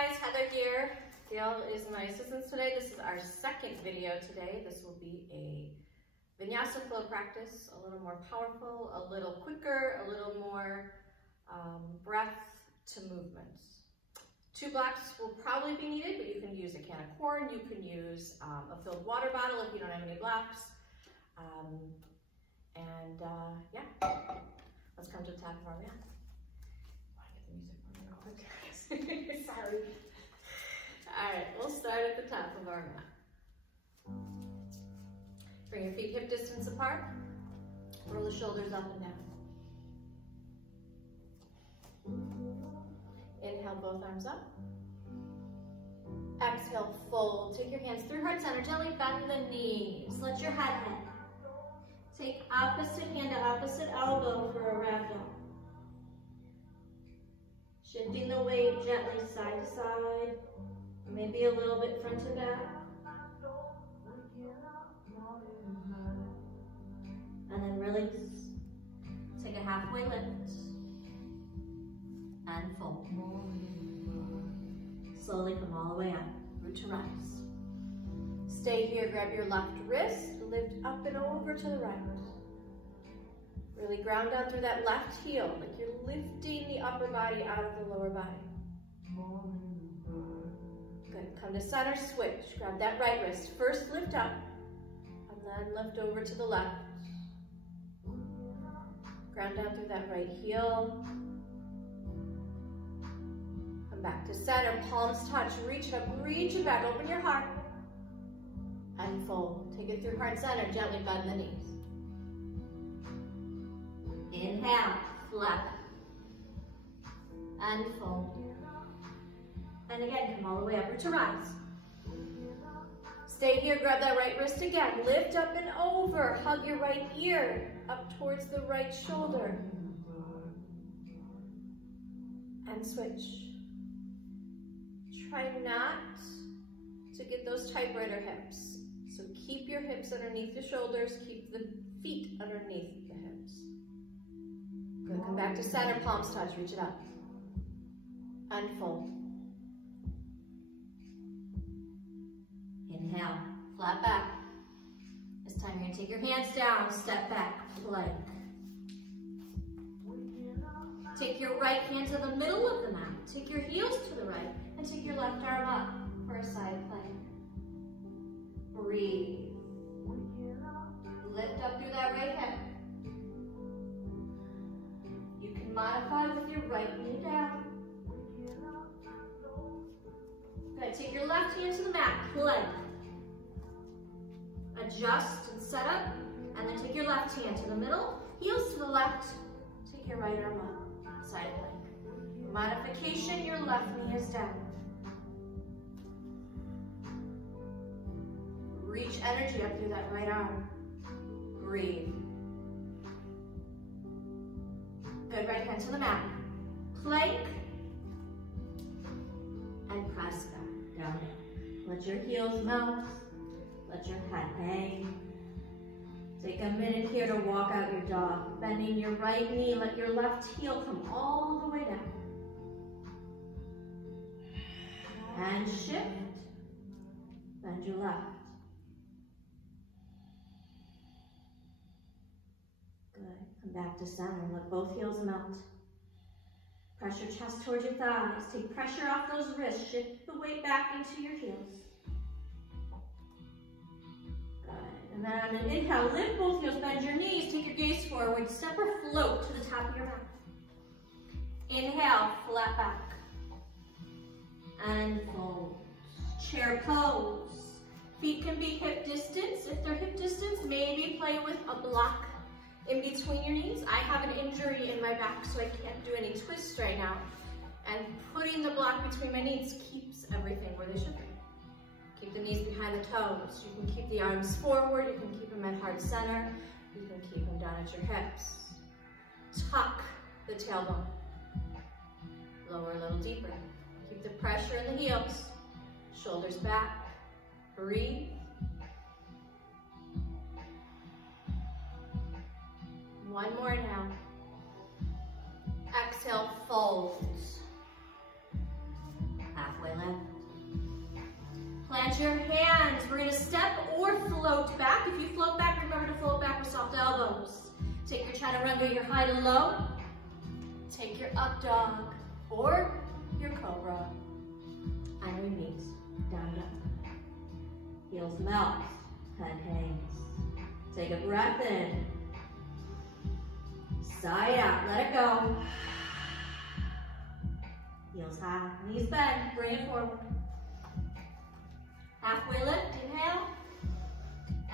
guys, Heather here. Gail is my assistant today. This is our second video today. This will be a Vinyasa flow practice, a little more powerful, a little quicker, a little more breath to movements. 2 blocks will probably be needed, but you can use a can of corn, you can use a filled water bottle if you don't have any blocks. Yeah, let's come to the top of our mat. I want to get the music for me real quick. Sorry. All right, we'll start at the top of our mat. Bring your feet hip distance apart. Roll the shoulders up and down. Inhale, both arms up. Exhale, fold. Take your hands through heart center. Gently bend the knees. Let your head hang. Take opposite hand to opposite elbow for a ragdoll. Shifting the weight gently side to side. Maybe a little bit front to back. And then release. Take a halfway lift. And fold. Slowly come all the way up. Root to rise. Stay here, grab your left wrist, lift up and over to the right. Really ground down through that left heel, like you're lifting the upper body out of the lower body. Good, come to center, switch. Grab that right wrist. First lift up, and then lift over to the left. Ground down through that right heel. Come back to center, palms touch, reach it up, reach it back, open your heart. And fold. Take it through heart center, gently bend the knees. Inhale, flat. And fold. And again, come all the way up, root to rise. Stay here, grab that right wrist again. Lift up and over, hug your right ear up towards the right shoulder. And switch. Try not to get those typewriter hips. So keep your hips underneath the shoulders, keep the feet underneath the hips. Good, come back to center, palms touch, reach it up. Unfold. Inhale, flat back. This time you're gonna take your hands down, step back, plank. Take your right hand to the middle of the mat. Take your heels to the right, and take your left arm up for a side plank. Breathe. Lift up through that right hip. You can modify with your right knee down. Good. Take your left hand to the mat, plank. Adjust and set up, and then take your left hand to the middle, heels to the left, take your right arm up, side plank. Modification, your left knee is down. Reach energy up through that right arm. Breathe. Good, right hand to the mat. Plank. And press back, down. Let your heels melt. Let your head hang. Take a minute here to walk out your dog. Bending your right knee, let your left heel come all the way down. And shift. Bend your left. Come back to center, let both heels melt. Press your chest towards your thighs. Take pressure off those wrists. Shift the weight back into your heels. Good. And then on an inhale, lift both heels, bend your knees, take your gaze forward, step or float to the top of your mat. Inhale, flat back. And fold. Chair pose. Feet can be hip distance. If they're hip distance, maybe play with a block in between your knees. I have an injury in my back, so I can't do any twists right now. And putting the block between my knees keeps everything where they should be. Keep the knees behind the toes. You can keep the arms forward. You can keep them at heart center. You can keep them down at your hips. Tuck the tailbone. Lower a little deeper. Keep the pressure in the heels. Shoulders back. Breathe. One more now. Exhale, fold. Halfway left. Plant your hands. We're gonna step or float back. If you float back, remember to float back with soft elbows. Take your chaturanga, your high to low. Take your up dog or your cobra. On your knees, down dog. Heels melt, head hangs. Take a breath in. Sigh out, let it go. Heels high, knees bend, bring it forward. Halfway lift, inhale.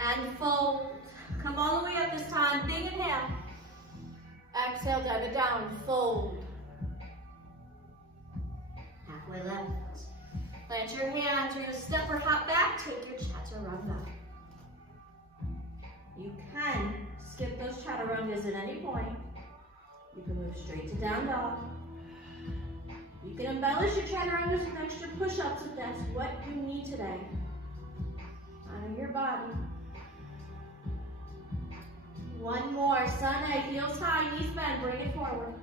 And fold. Come all the way up this time, big inhale. Exhale, dive it down, fold. Halfway lift. Plant your hands, you're gonna step or hop back, take your chaturanga. You can skip those chaturangas at any point. You can move straight to down dog. You can embellish your chaturangas with extra push-ups if that's what you need today. Honor your body. One more, sun egg, heels high, knees bend, bring it forward.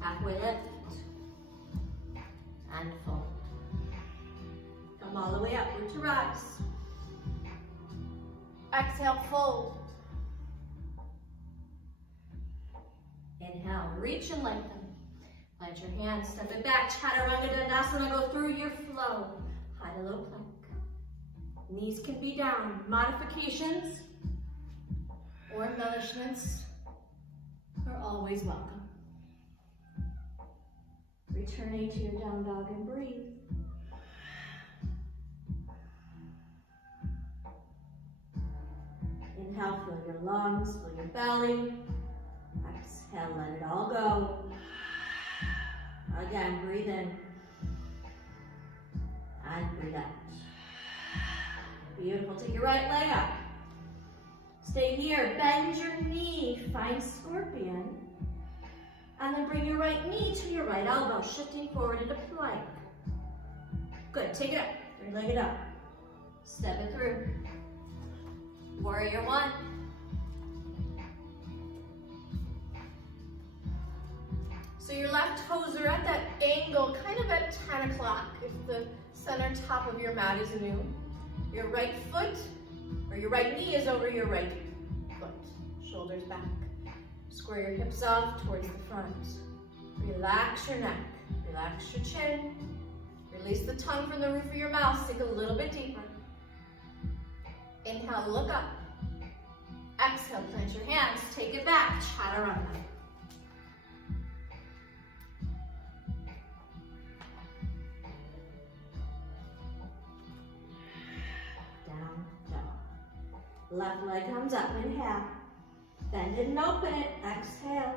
Halfway lift. And fold. Come all the way up, root to rise. Exhale, fold. Inhale, reach and lengthen. Plant your hands, step it back, chaturanga dandasana, go through your flow. High to low plank. Knees can be down. Modifications or embellishments are always welcome. Returning to your down dog and breathe. Inhale, fill your lungs, fill your belly. Exhale, let it all go. Again, breathe in. And breathe out. Beautiful, take your right leg up. Stay here, bend your knee, find scorpion. And then bring your right knee to your right elbow, shifting forward into plank. Good, take it up, three-legged up. Step it through. Warrior one. So your left toes are at that angle, kind of at 10 o'clock, if the center top of your mat is new. Your right foot, or your right knee is over your right foot. Shoulders back. Square your hips off towards the front. Relax your neck, relax your chin. Release the tongue from the roof of your mouth, sink a little bit deeper. Inhale, look up. Exhale, plant your hands, take it back, chaturanga. Down dog. Left leg comes up, inhale. Bend it and open it, exhale.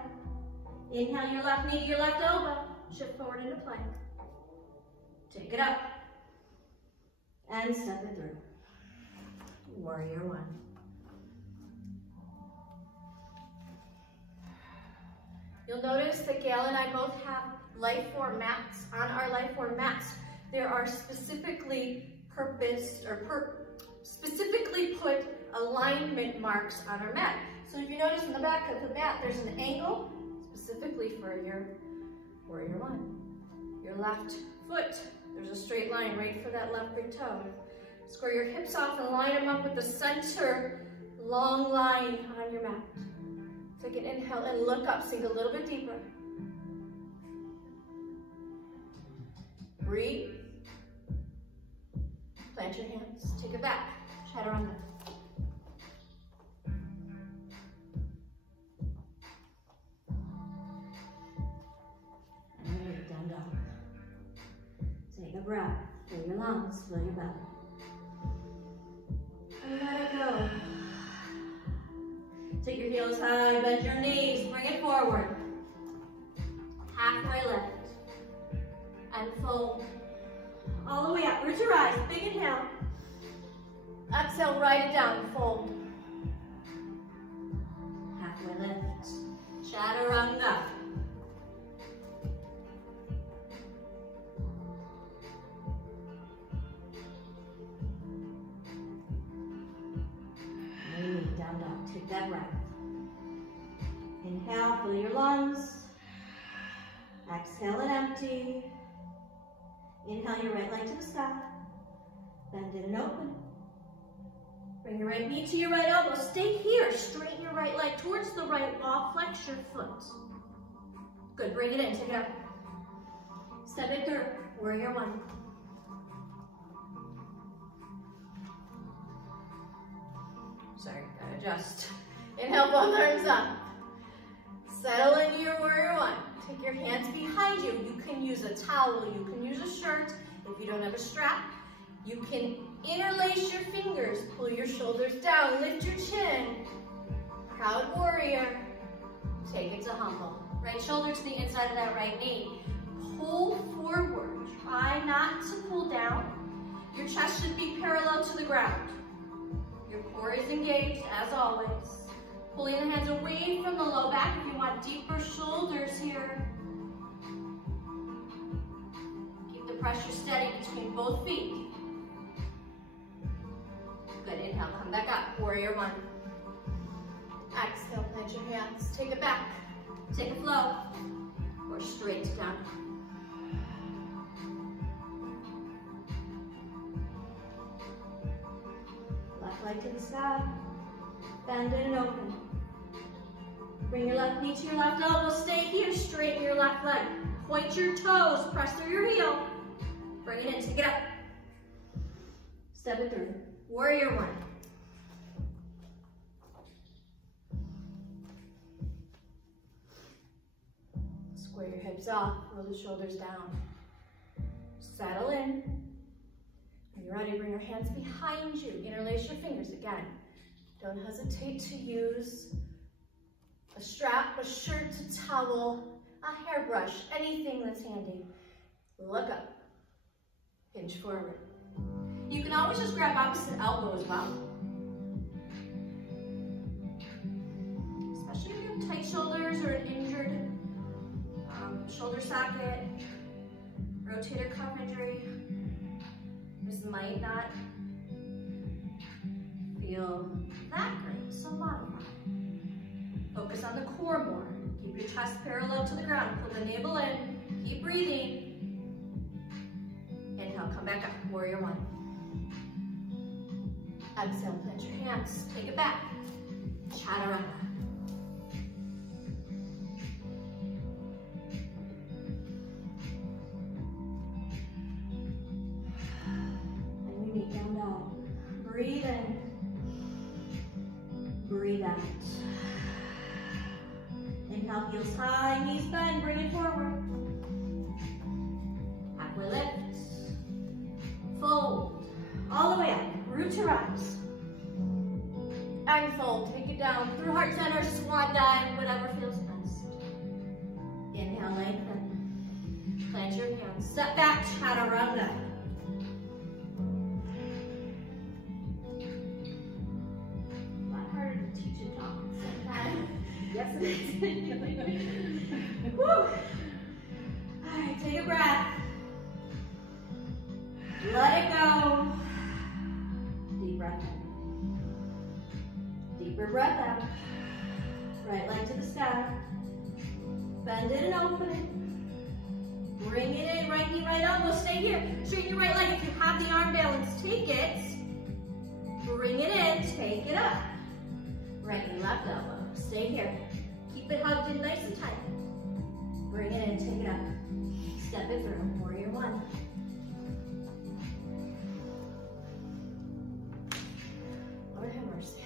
Inhale your left knee to your left elbow. Shift forward into plank. Take it up. And step it through. Warrior one. You'll notice that Gail and I both have life form mats. On our life form mats, there are specifically purposed or specifically put alignment marks on our mat. So if you notice in the back of the mat, there's an angle specifically for your warrior one. Your left foot, there's a straight line right for that left big toe. Square your hips off and line them up with the center long line on your mat. Take an inhale and look up, sink a little bit deeper. Breathe. Plant your hands, take it back, chaturanga. And down dog. Take a breath, fill your lungs, fill your belly. And let it go. Take your heels high, bend your knees, bring it forward. Halfway lift. And fold. All the way up, root to rise, big inhale. Exhale, write it down, fold. Halfway lift. Chaturanga. Down dog, take that breath. Inhale, fill your lungs. Exhale and empty. Inhale your right leg to the sky. Bend it and open. Bring your right knee to your right elbow. Stay here. Straighten your right leg towards the right wall. Flex your foot. Good. Bring it in. Take it up. Step it through. Warrior one. Sorry, gotta adjust. Inhale, both arms up. Settle into your warrior one. Take your hands behind you. You can use a towel, you can use a shirt. If you don't have a strap, you can interlace your fingers, pull your shoulders down, lift your chin. Proud warrior. Take it to humble. Right shoulder to the inside of that right knee. Pull forward. Try not to pull down. Your chest should be parallel to the ground. Your core is engaged as always. Pulling the hands away from the low back if you want deeper shoulders here. Keep the pressure steady between both feet. Good, inhale, come back up, warrior one. Exhale, plant your hands, take it back. Take a flow, or straight down. Left leg to the side. Bend it and open. Bring your left knee to your left elbow. Stay here. Straighten your left leg. Point your toes. Press through your heel. Bring it in. Take it up. Step it through. Warrior one. Square your hips off. Roll the shoulders down. Settle in. When you're ready, bring your hands behind you. Interlace your fingers again. Don't hesitate to use a strap, a shirt, a towel, a hairbrush, anything that's handy. Look up. Hinge forward. You can always just grab opposite elbow as well. Especially if you have tight shoulders or an injured shoulder socket, rotator cuff injury. This might not feel that great, so modify. Focus on the core more. Keep your chest parallel to the ground. Pull the navel in. Keep breathing. Inhale, come back up. Warrior one. Exhale, plant your hands. Take it back. Chaturanga. And we meet down dog. Breathe in. Breathe out. Inhale, heels high, knees bend, bring it forward. Halfway lift. Fold. All the way up. Root to rise. And fold. Take it down through heart center, swan dive, whatever feels best. Inhale, lengthen. Plant your hands. Step back, chaturanga. Yes, it is. Woo. All right, take a breath. Let it go. Deep breath in. Deeper breath out. Right leg to the sky. Bend it and open it. Bring it in. Right knee, right elbow. Stay here. Straighten your right leg. If you have the arm balance, take it. Bring it in. Take it up. Right knee, left elbow. Stay here. Keep it hugged in nice and tight. Bring it in, take it up. Step it through, warrior one. Lord have mercy.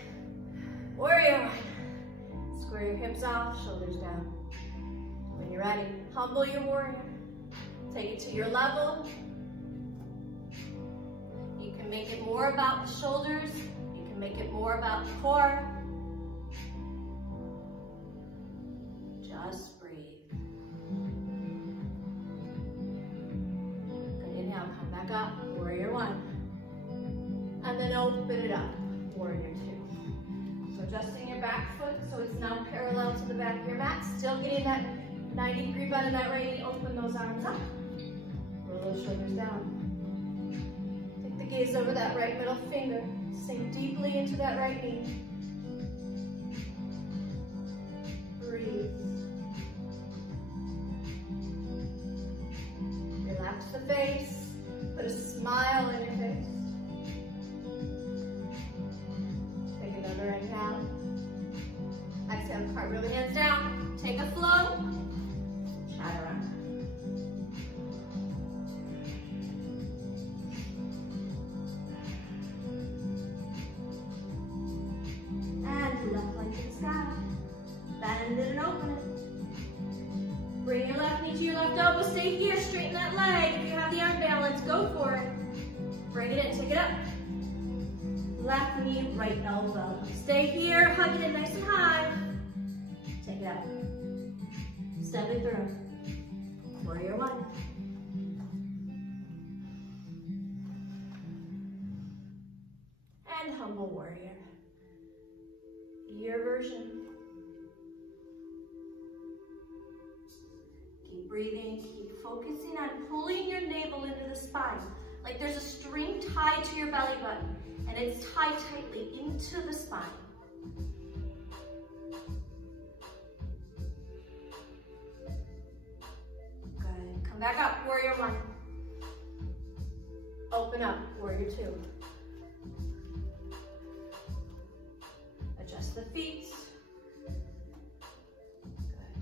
Warrior one. Square your hips off, shoulders down. When you're ready, humble your warrior. Take it to your level. You can make it more about the shoulders. You can make it more about the core. Just breathe. Good, inhale, come back up, warrior one. And then open it up, warrior two. So adjusting your back foot so it's now parallel to the back of your mat. Still getting that 90-degree bend in that right knee. Open those arms up. Roll those shoulders down. Take the gaze over that right middle finger. Sink deeply into that right knee. Breathe. Relax the face. Put a smile on your face. Take another inhale. Exhale, cartwheel the hands down. Take a flow. Chaturanga. And left leg to the sky. Bend it and open it. Bring your left knee to your left elbow. Stay here. Straighten that leg. If you have the arm balance, go for it. Bring it in. Take it up. Left knee, right elbow. Stay here. Hug it in nice and high. Take it up. Step it through. Warrior one. And humble warrior. Your version. Keep breathing, keep focusing on pulling your navel into the spine. Like there's a string tied to your belly button, and it's tied tightly into the spine. Good. Come back up, warrior one. Open up, warrior two. Adjust the feet. Good.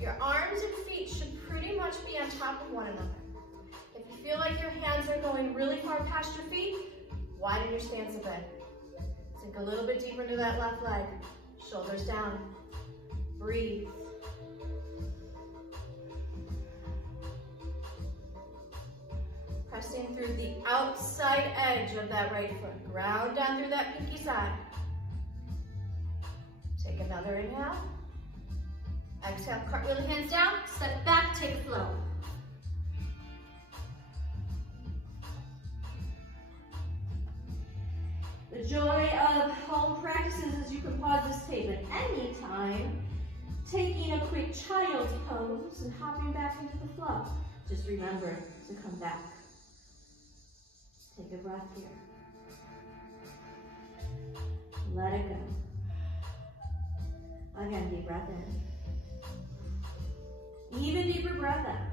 Your arms and feet should pretty much be on top of one another. If you feel like your hands are going really far past your feet, widen your stance a bit. Sink a little bit deeper into that left leg. Shoulders down. Breathe. Pressing through the outside edge of that right foot. Ground down through that pinky side. Take another inhale. Exhale, cartwheel the hands down. Step back, take a flow. The joy of home practices is you can pause this tape at any time, taking a quick child's pose and hopping back into the flow. Just remember to come back. Take a breath here. Let it go. Again, deep breath in. Even deeper breath out.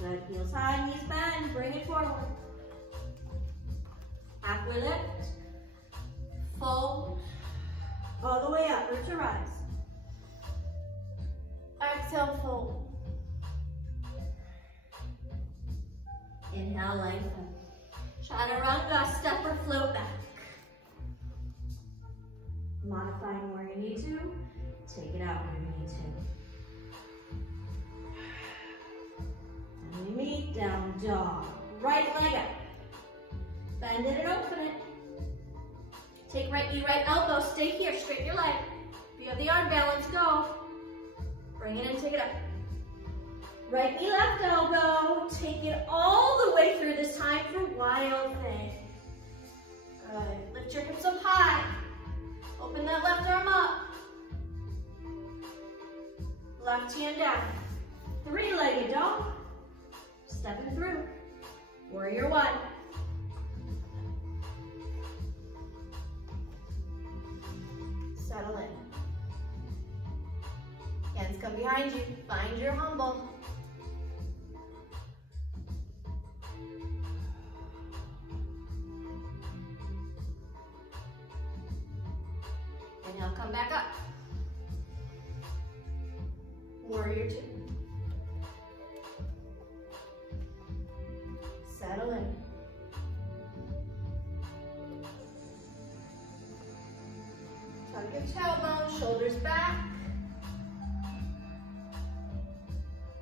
Good, heels high, knees bend, bring it forward. Halfway lift, fold, all the way up, lift to rise. Exhale, fold. Inhale, lengthen. Chaturanga, step or float back. Modifying where you need to, take it out where you need to. And we meet down dog. Right leg up. Bend it and open it. Take right knee, right elbow. Stay here. Straighten your leg. If you have the arm balance, go. Bring it in, take it up. Right knee, left elbow. Take it all the way through this time for wild thing. Good. Lift your hips up high. Open that left arm up. Left hand down. Three-legged dog. Stepping through. Warrior one. Settle in. Hands come behind you. Find your humble. And now come back up. Warrior two. Settle in. Tuck your tailbone, shoulders back.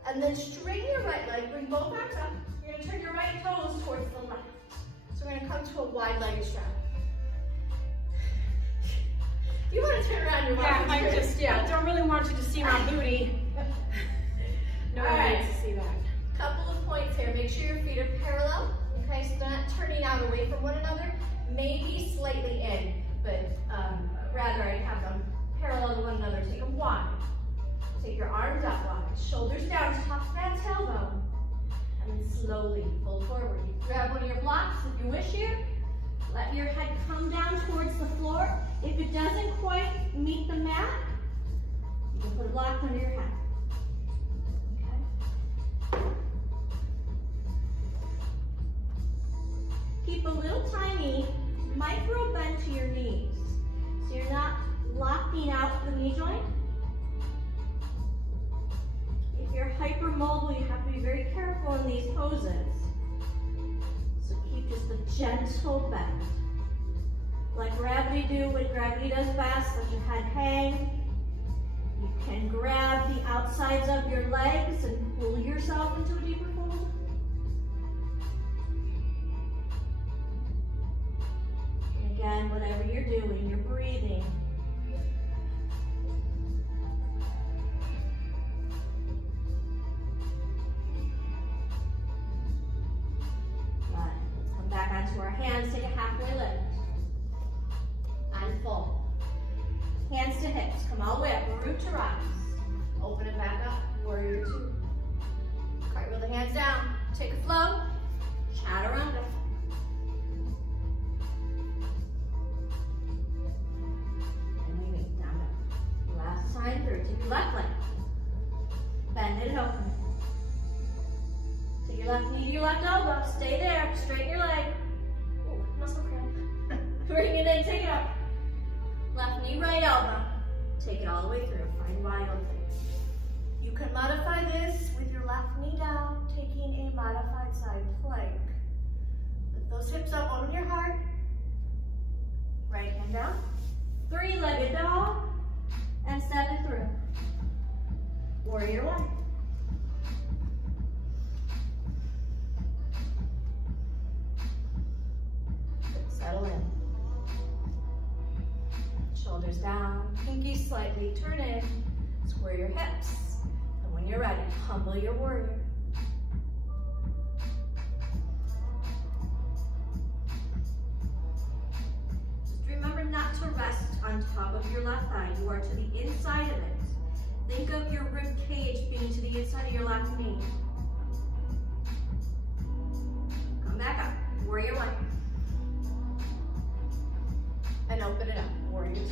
And then straighten your right leg, bring both arms up. You're gonna turn your right toes towards the left. So we're gonna come to a wide-legged strap. You wanna turn around your yeah, I don't really want you to see my booty. No one needs to see that. Couple of points here. Make sure your feet are parallel. Okay, so they're not turning out away from one another. Maybe slightly in, but rather I'd have them parallel to one another. Take them wide. Take your arms out wide. Shoulders down. Tuck that tailbone. And then slowly fold forward. You grab one of your blocks if you wish here. Let your head come down towards the floor. If it doesn't quite meet the mat, you can put a block under your head. Okay? Keep a little tiny micro bend to your knees. So you're not locking out the knee joint. If you're hypermobile, you have to be very careful in these poses. So keep just a gentle bend. Let gravity do what gravity does best. Let your head hang. You can grab the outsides of your legs and pull yourself into a deeper fold. And again, whatever you're doing, you're breathing. Let's come back onto our hands, take a halfway lift. And fold. Hands to hips, come all the way up, root to rise. Open it back up, warrior two. Cartwheel the hands down, take a flow, chaturanga. And we meet down up. Last time through, take your left leg. Bend it and open it. Take your left knee to your left elbow, stay there, straighten your leg. Ooh, muscle cramp. Bring it in, take it up. Left knee, right elbow. Take it all the way through. Find wide open. You can modify this with your left knee down, taking a modified side plank. Lift those hips up, open your heart. Right hand down. Three-legged dog. And step it through. Warrior one. Settle in. Shoulders down, pinky slightly turn in, square your hips. And when you're ready, humble your warrior. Just remember not to rest on top of your left thigh. You are to the inside of it. Think of your rib cage being to the inside of your left knee. Come back up, warrior one. And open it up, warrior two.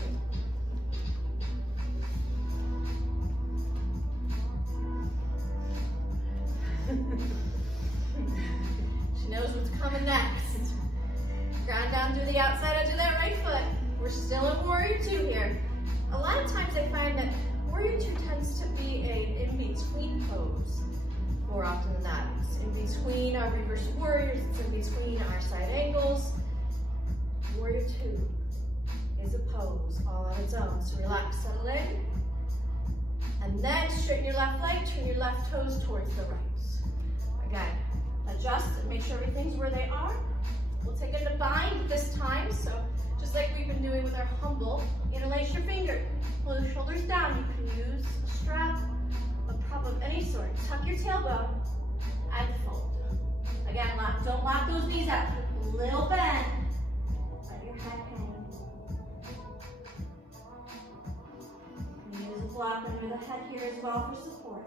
She knows what's coming next. Ground down through the outside edge of that right foot. We're still in warrior two here. A lot of times I find that warrior two tends to be an in-between pose more often than not. It's in between our reverse warriors, it's in between our side angles. Warrior two is a pose all on its own. So relax, settle in. And then straighten your left leg, turn your left toes towards the right. Again, adjust and make sure everything's where they are. We'll take a bind this time. So just like we've been doing with our humble, interlace your finger. Pull the shoulders down. You can use a strap, a prop of any sort. Tuck your tailbone and fold. Again, don't lock those knees out. Keep a little bend. Let your head hang. Use a block under the head here as well for support.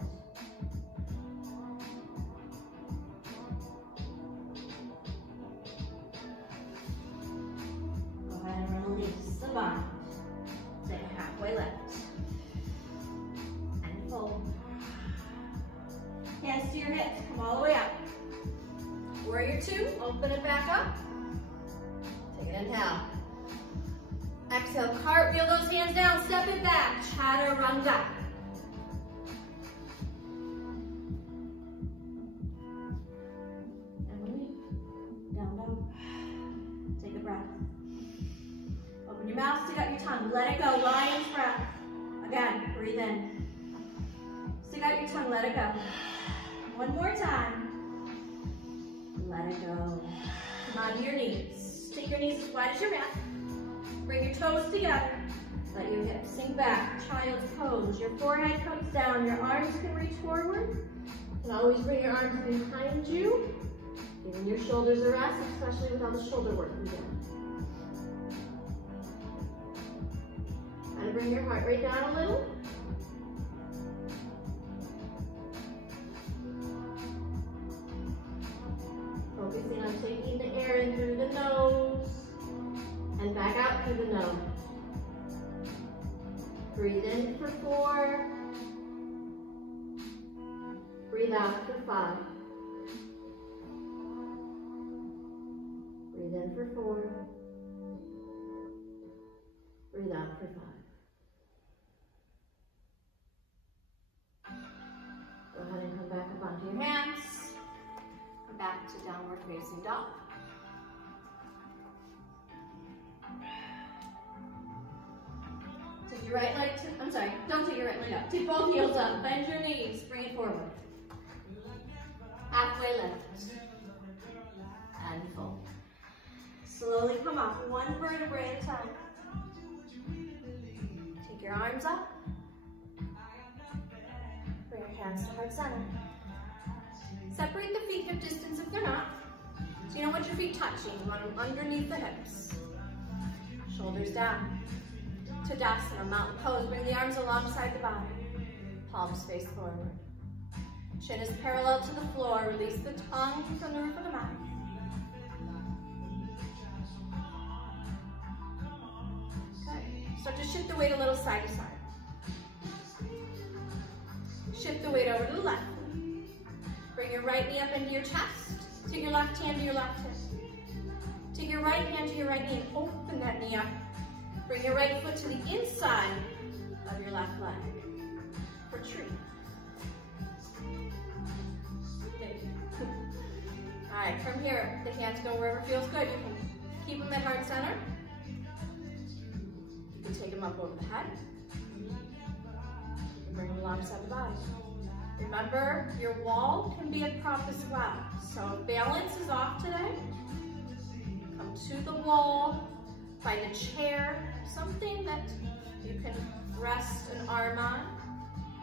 Go ahead and release the bind. Take a halfway lift. And fold. Hands to your hips, come all the way up. Warrior two, open it back up. Take an inhale. Exhale, cartwheel those hands down, step it back, chaturanga. And release. Down, down. Take a breath. Open your mouth, stick out your tongue, let it go, lion's breath. Again, breathe in. Stick out your tongue, let it go. One more time. Let it go. Come onto your knees. Take your knees as wide as your mat. Bring your toes together. Let your hips sink back. Child's pose. Your forehead comes down. Your arms can reach forward. You can always bring your arms behind you. Giving your shoulders a rest, especially with all the shoulder work we do. And bring your heart rate down a little. Focusing on taking the air in through the nose and back out through the nose. Breathe in for 4. Breathe out for 5. in for 4. Breathe out for 5. Go ahead and come back up onto your hands. Come back to downward facing dog. Take your right leg to, I'm sorry, don't take your right leg up. Take both heels up, bend your knees, bring it forward. Halfway lift. And fold. Slowly come up, one vertebrae at a time. Take your arms up. Bring your hands to heart center. Separate the feet hip distance if they're not. So you don't want your feet touching. You want them underneath the hips. Shoulders down. Tadasana, mountain pose. Bring the arms alongside the body. Palms face forward. Chin is parallel to the floor. Release the tongue from the roof of the mat. Okay. Start to shift the weight a little side to side. Shift the weight over to the left. Bring your right knee up into your chest. Take your left hand to your left hip. Take your right hand to your right knee and open that knee up. Bring your right foot to the inside of your left leg for tree. All right, from here, the hands go wherever feels good. You can keep them at heart center. You can take them up over the head. You can bring them alongside the body. Remember, your wall can be a prop as well. So if balance is off today, come to the wall, find a chair, something that you can rest an arm on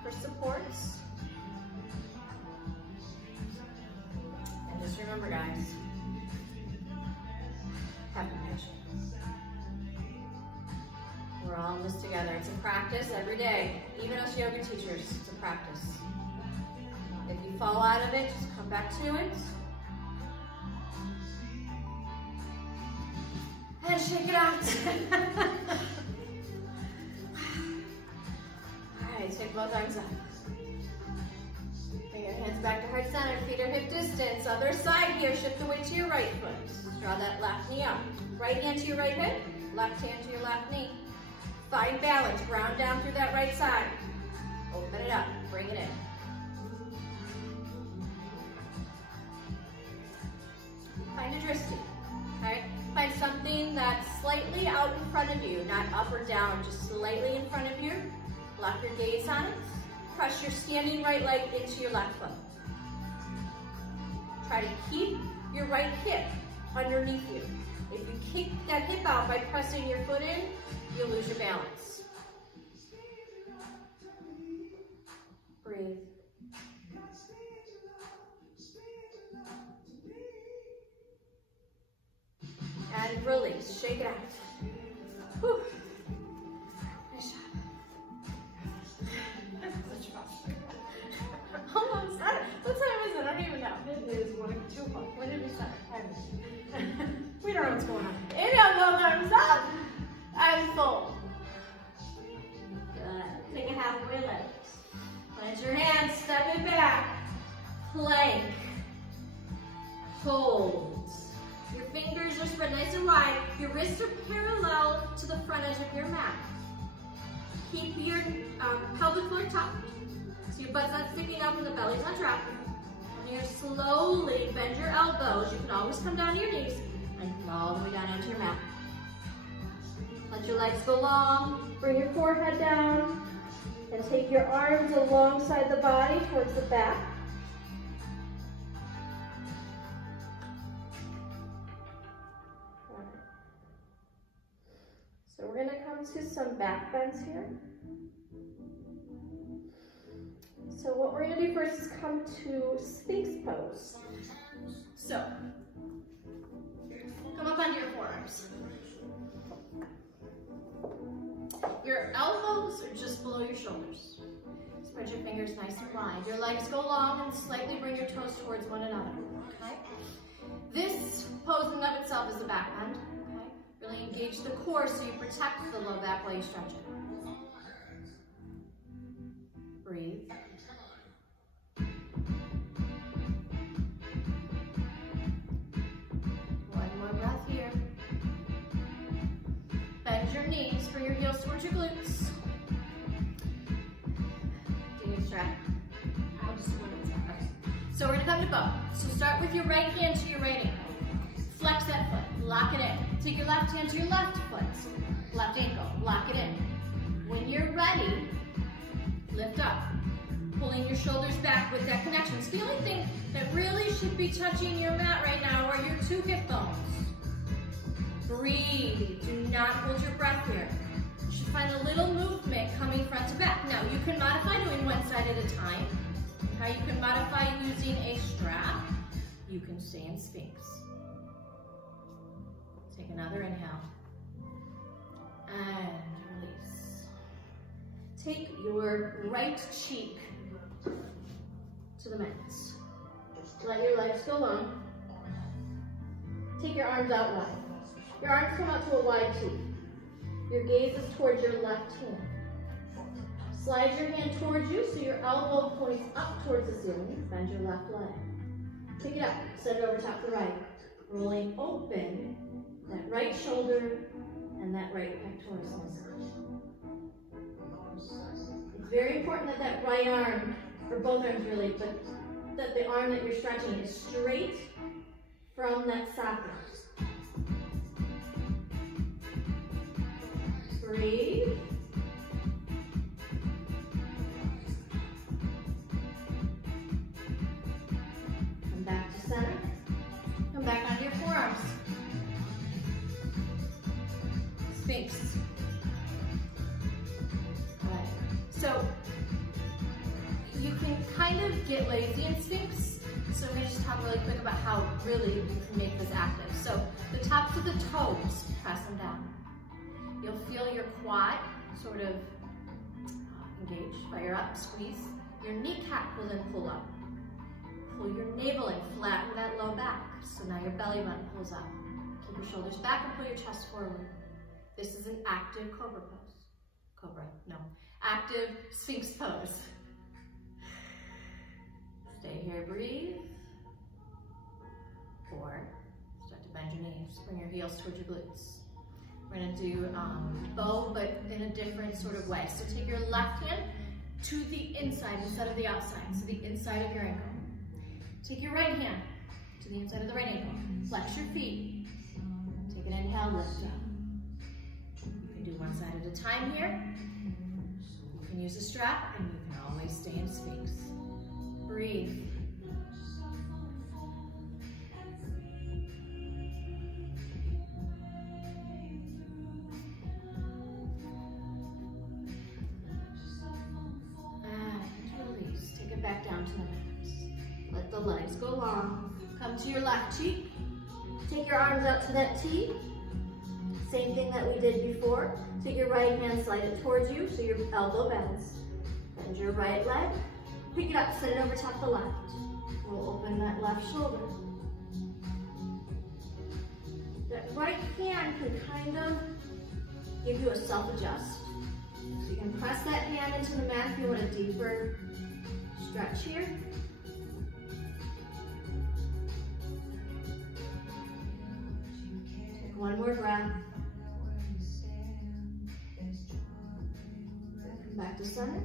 for supports. And just remember, guys, have patience. We're all in this together. It's a practice every day. Even us yoga teachers, it's a practice. If you fall out of it, just come back to it. And shake it out. All right, take both arms up. Bring your hands back to heart center. Feet are hip distance. Other side here. Shift the weight to your right foot. Draw that left knee up. Right hand to your right hip. Left hand to your left knee. Find balance. Ground down through that right side. Open it up. Bring it in. Find a drishti. Okay? Find something that's slightly out in front of you, not up or down, just slightly in front of you. Lock your gaze on it. Press your standing right leg into your left foot. Try to keep your right hip underneath you. If you kick that hip out by pressing your foot in, you'll lose your balance. Breathe. And release. Shake it out. Whew. Nice job. Almost done. What time is it? I don't even know. It is 2 o'clock. When did we start? We don't know what's going on. Inhale, both arms up. And fold. Good. Take a halfway lift. Plant your hands, step it back. Plank. Hold. Your fingers are spread nice and wide. Your wrists are parallel to the front edge of your mat. Keep your pelvic floor tucked. So your butt's not sticking up and the belly's not dropping. And you're slowly bend your elbows. You can always come down to your knees and come all the way down onto your mat. Let your legs go long. Bring your forehead down. And take your arms alongside the body towards the back. So we're going to come to some back bends here. So what we're going to do first is come to Sphinx pose. So, come up onto your forearms. Your elbows are just below your shoulders. Spread your fingers nice and wide. Your legs go long and slightly bring your toes towards one another, okay? This pose in and of itself is a back bend, okay? Really engage the core so you protect the low back while you stretch it. Breathe. One more breath here. bring your heels towards your glutes. Do you need a strap? I'll just do it. Okay. So we're gonna come to bow. So start with your right hand to your right ankle. Flex that foot, lock it in. Take your left hand to your left foot, left ankle, lock it in. When you're ready, lift up, pulling your shoulders back with that connection. So the only thing that really should be touching your mat right now are your two hip bones. Breathe, do not hold your breath here. You should find a little movement coming front to back. Now you can modify doing one side at a time. Okay, you can modify using a strap. You can stay in Sphinx. Take another inhale. And release. Take your right cheek to the mat. Let your legs go long. Take your arms out wide. Your arms come out to a wide T. Your gaze is towards your left hand. Slide your hand towards you so your elbow points up towards the ceiling. Bend your left leg. Pick it up, set it over top the right. Rolling open that right shoulder and that right pectoral muscle. It's very important that that right arm, or both arms really, but that the arm that you're stretching is straight from that socket. Breathe. Come back to center. Come back onto your forearms. Sphinx. All right. So you can kind of get lazy in Sphinx. So I'm going to just talk really quick about how really you can make this active. So the tops of the toes, press them down. You'll feel your quad sort of engage, fire up, squeeze. Your kneecap will then pull up. Pull your navel in, flatten that low back. So now your belly button pulls up. Keep your shoulders back and pull your chest forward. This is an active cobra pose. Cobra, no. Active Sphinx pose. Stay here, breathe. 4. Start to bend your knees. Bring your heels towards your glutes. We're gonna do bow, but in a different sort of way. So take your left hand to the inside instead of the outside. So the inside of your ankle. Take your right hand to the inside of the right ankle. Flex your feet. Take an inhale, lift up. You can do one side at a time here. You can use a strap, and you can always stay in Sphinx. Breathe. Back down to the mat. Let the legs go long. Come to your left cheek. Take your arms out to that T. Same thing that we did before. Take your right hand, slide it towards you so your elbow bends. Bend your right leg. Pick it up, set it over top the left. We'll open that left shoulder. That right hand can kind of give you a self-adjust. So you can press that hand into the mat if you want a deeper stretch here. Take one more breath. Come back to center.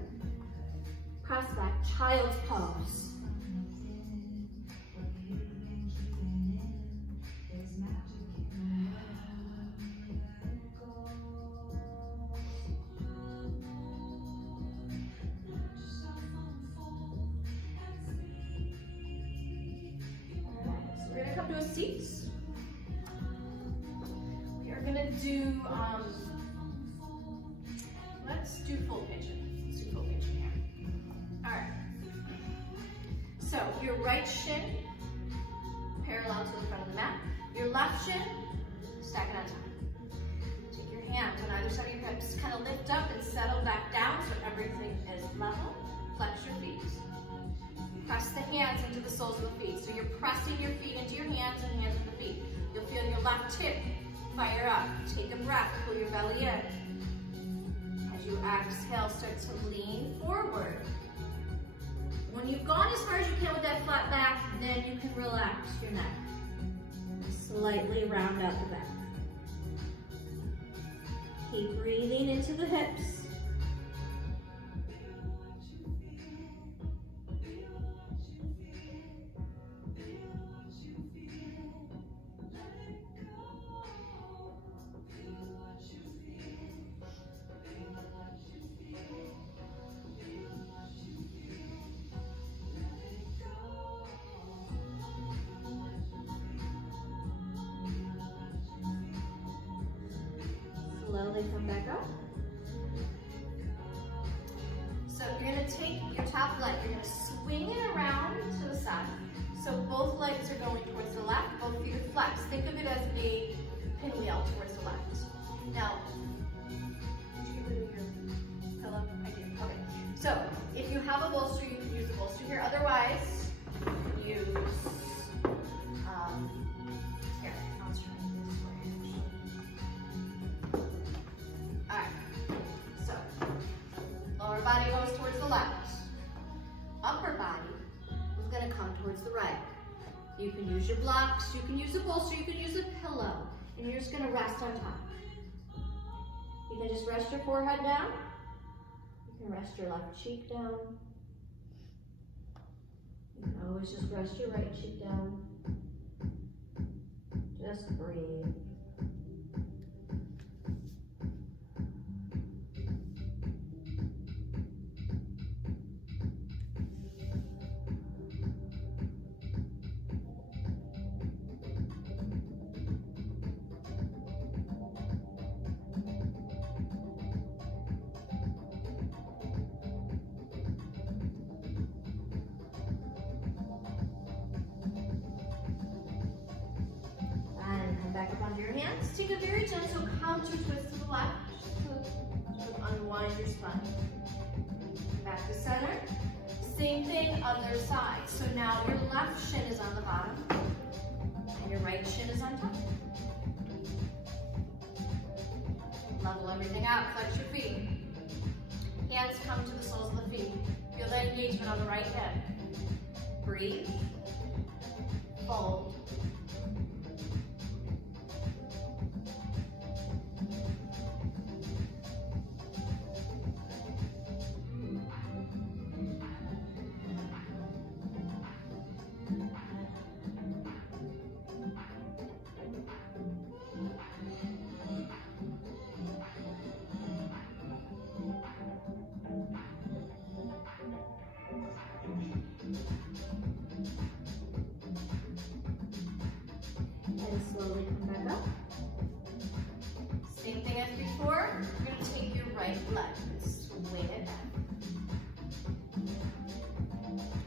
Cross back, child's pose. Seats. We are gonna do, let's do full pigeon. Let's do full pigeon here. All right. So your right shin parallel to the front of the mat. Your left shin, stack it on top. Take your hands on either side of your hips. Kind of lift up and settle back down so everything is level. Flex your feet. Press the hands into the soles of the feet. So you're pressing your feet into your hands and hands into the feet. You'll feel your left hip fire up. Take a breath, pull your belly in. As you exhale, start to lean forward. When you've gone as far as you can with that flat back, then you can relax your neck. Slightly round out the back. Keep breathing into the hips. Slowly come back up. So you're gonna take your top leg, you're gonna swing it around to the side. So both legs are going towards the left, both feet are flexed. Think of it as a pinwheel towards the left. Now, did you get rid of your pillow? I did, okay. So if you have a bolster, you can use a bolster here. Otherwise, you can use, here, I'll try this for you. Alright, so lower body goes towards the left. Upper body is going to come towards the right. You can use your blocks, you can use a bolster, you can use a pillow, and you're just going to rest on top. You can just rest your forehead down. You can rest your left cheek down. You can always just rest your right cheek down. Just breathe. Back up onto your hands. Take a very gentle counter twist to the left to unwind your spine. Back to center. Same thing, other side. So now your left shin is on the bottom and your right shin is on top. Level everything out. Flex your feet. Hands come to the soles of the feet. Feel that engagement on the right hip. Breathe. Fold. And slowly come back up. Same thing as before. You're going to take your right leg and swing it back.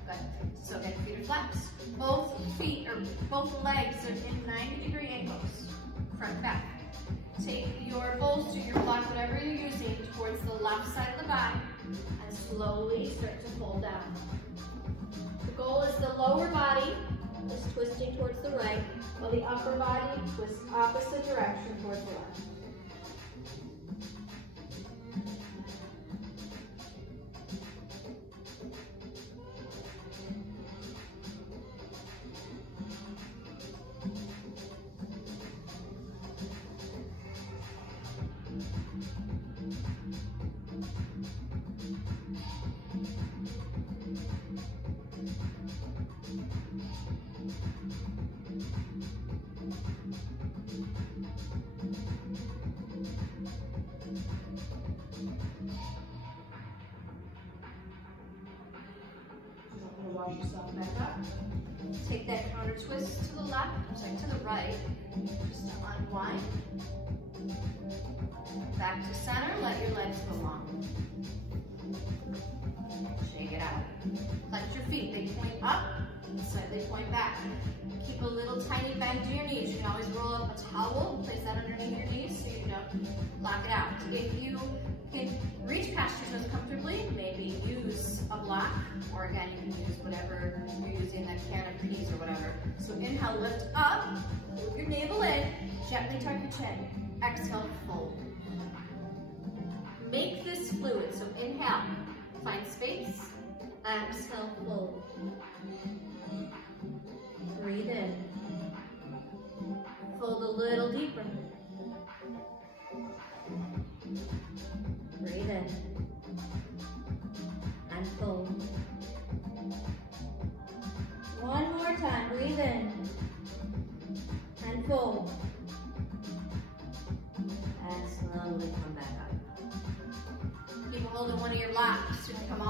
Good. So again, feet are flexed. Both legs are in 90-degree angles. Front and back. Take your bolster, your block, whatever you're using, towards the left side of the body and slowly start to fold down. The goal is the lower body is twisting towards the right, while the upper body twists opposite direction towards the left. Wash yourself back up. Take that counter twist to the left, to the right, just to unwind. Back to center, let your legs go long. Shake it out. Flex your feet, they point up, slightly point back. Keep a little tiny bend to your knees. You can always roll up a towel, place that underneath your knees so you don't lock it out. If you can reach past your toes comfortably, maybe use a block, or again, you can use whatever you're using, that can of peas or whatever. So inhale, lift up, move your navel in, gently tuck your chin. Exhale, fold. Make this fluid, so inhale, find space, exhale, fold. Breathe in. Fold a little deeper.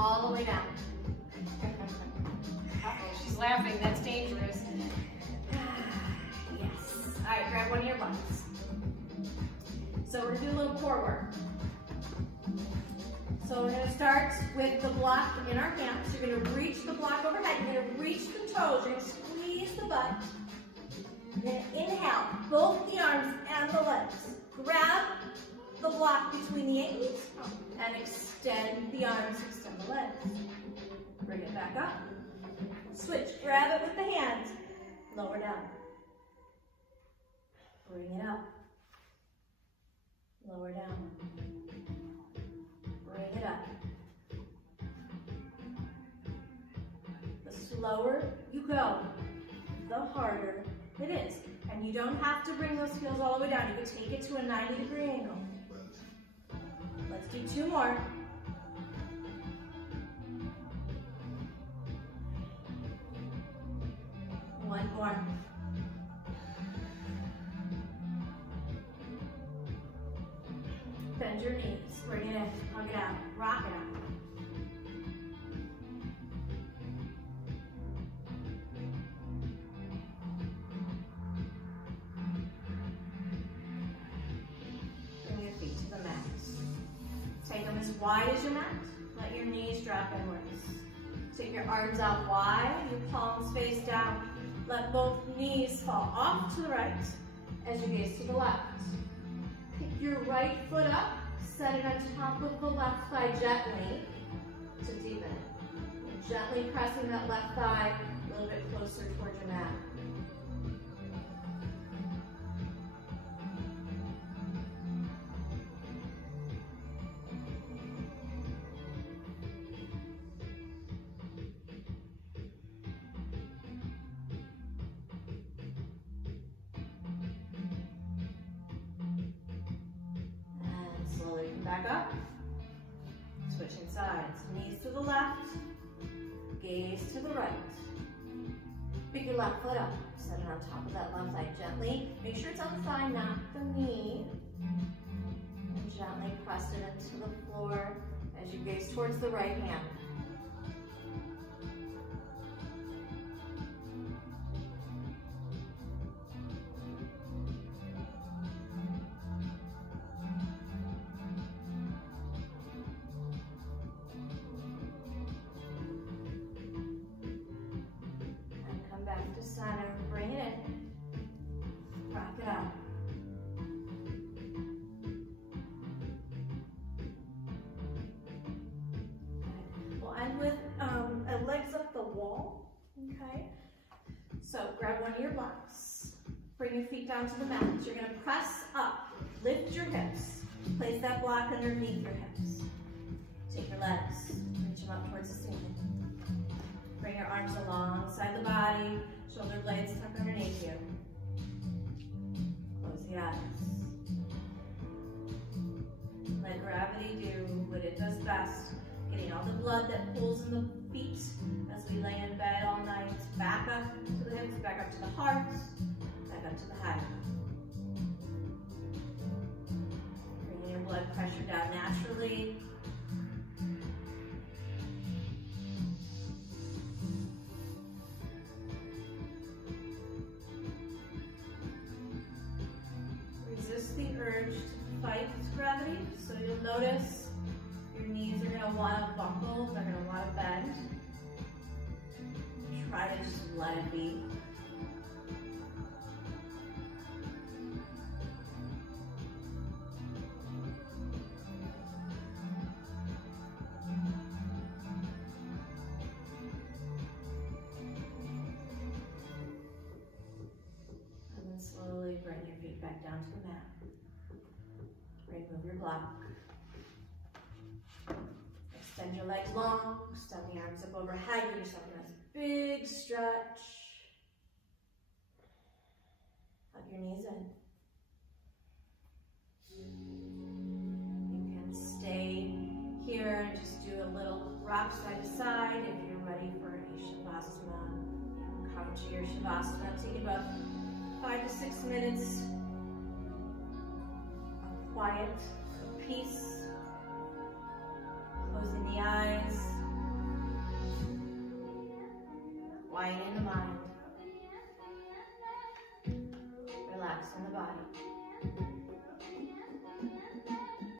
all the way down. Uh-oh, she's laughing. That's dangerous. Yes. All right, grab one of your blocks. So we're gonna do a little core work. So we're gonna start with the block in our hands. You're gonna reach the block overhead. You're gonna reach the toes. You're gonna squeeze the butt. You're gonna inhale, both the arms and the legs. Grab the block between the ankles and extend the arms, extend the legs. Bring it back up. Switch, grab it with the hands. Lower down. Bring it up. Lower down. Bring it up. The slower you go, the harder it is. And you don't have to bring those heels all the way down. You can take it to a 90-degree angle. Let's do 2 more. One more. Bend your knees. Bring it in. Hug it out. Rock it out. Bring your feet to the mat. Take them as wide as your mat. Let your knees drop inwards. Take your arms out wide. Your palms face down. Let both knees fall off to the right as you gaze to the left. Pick your right foot up, set it on top of the left thigh gently to deepen it. Gently pressing that left thigh a little bit closer towards your mat. Back up, switching sides, knees to the left, gaze to the right. Pick your left foot up, set it on top of that left thigh gently. Make sure it's on the thigh, not the knee. And gently press it into the floor as you gaze towards the right hand. Center, bring it in, rock it out. Okay. We'll end with legs up the wall, okay? So grab one of your blocks, bring your feet down to the mat. You're gonna press up, lift your hips, place that block underneath your hips. Take your legs, reach them up towards the ceiling. Bring your arms alongside the body, shoulder blades tucked underneath you. Close the eyes. Let gravity do what it does best, getting all the blood that pulls in the feet as we lay in bed all night. Back up to the hips, back up to the heart, back up to the head. Bringing your blood pressure down naturally. Urge to fight gravity, so you'll notice your knees are going to want to buckle, they're going to want to bend. Try to just let it be. And then slowly bring your feet back down to the mat. Remove your block. Extend your legs long, extend the arms up overhead, give yourself a nice big stretch. Hug your knees in. You can stay here and just do a little rock side to side. If you're ready for a Shavasana, you can come to your Shavasana. Take about 5 to 6 minutes. Quiet, peace, closing the eyes, quiet in the mind.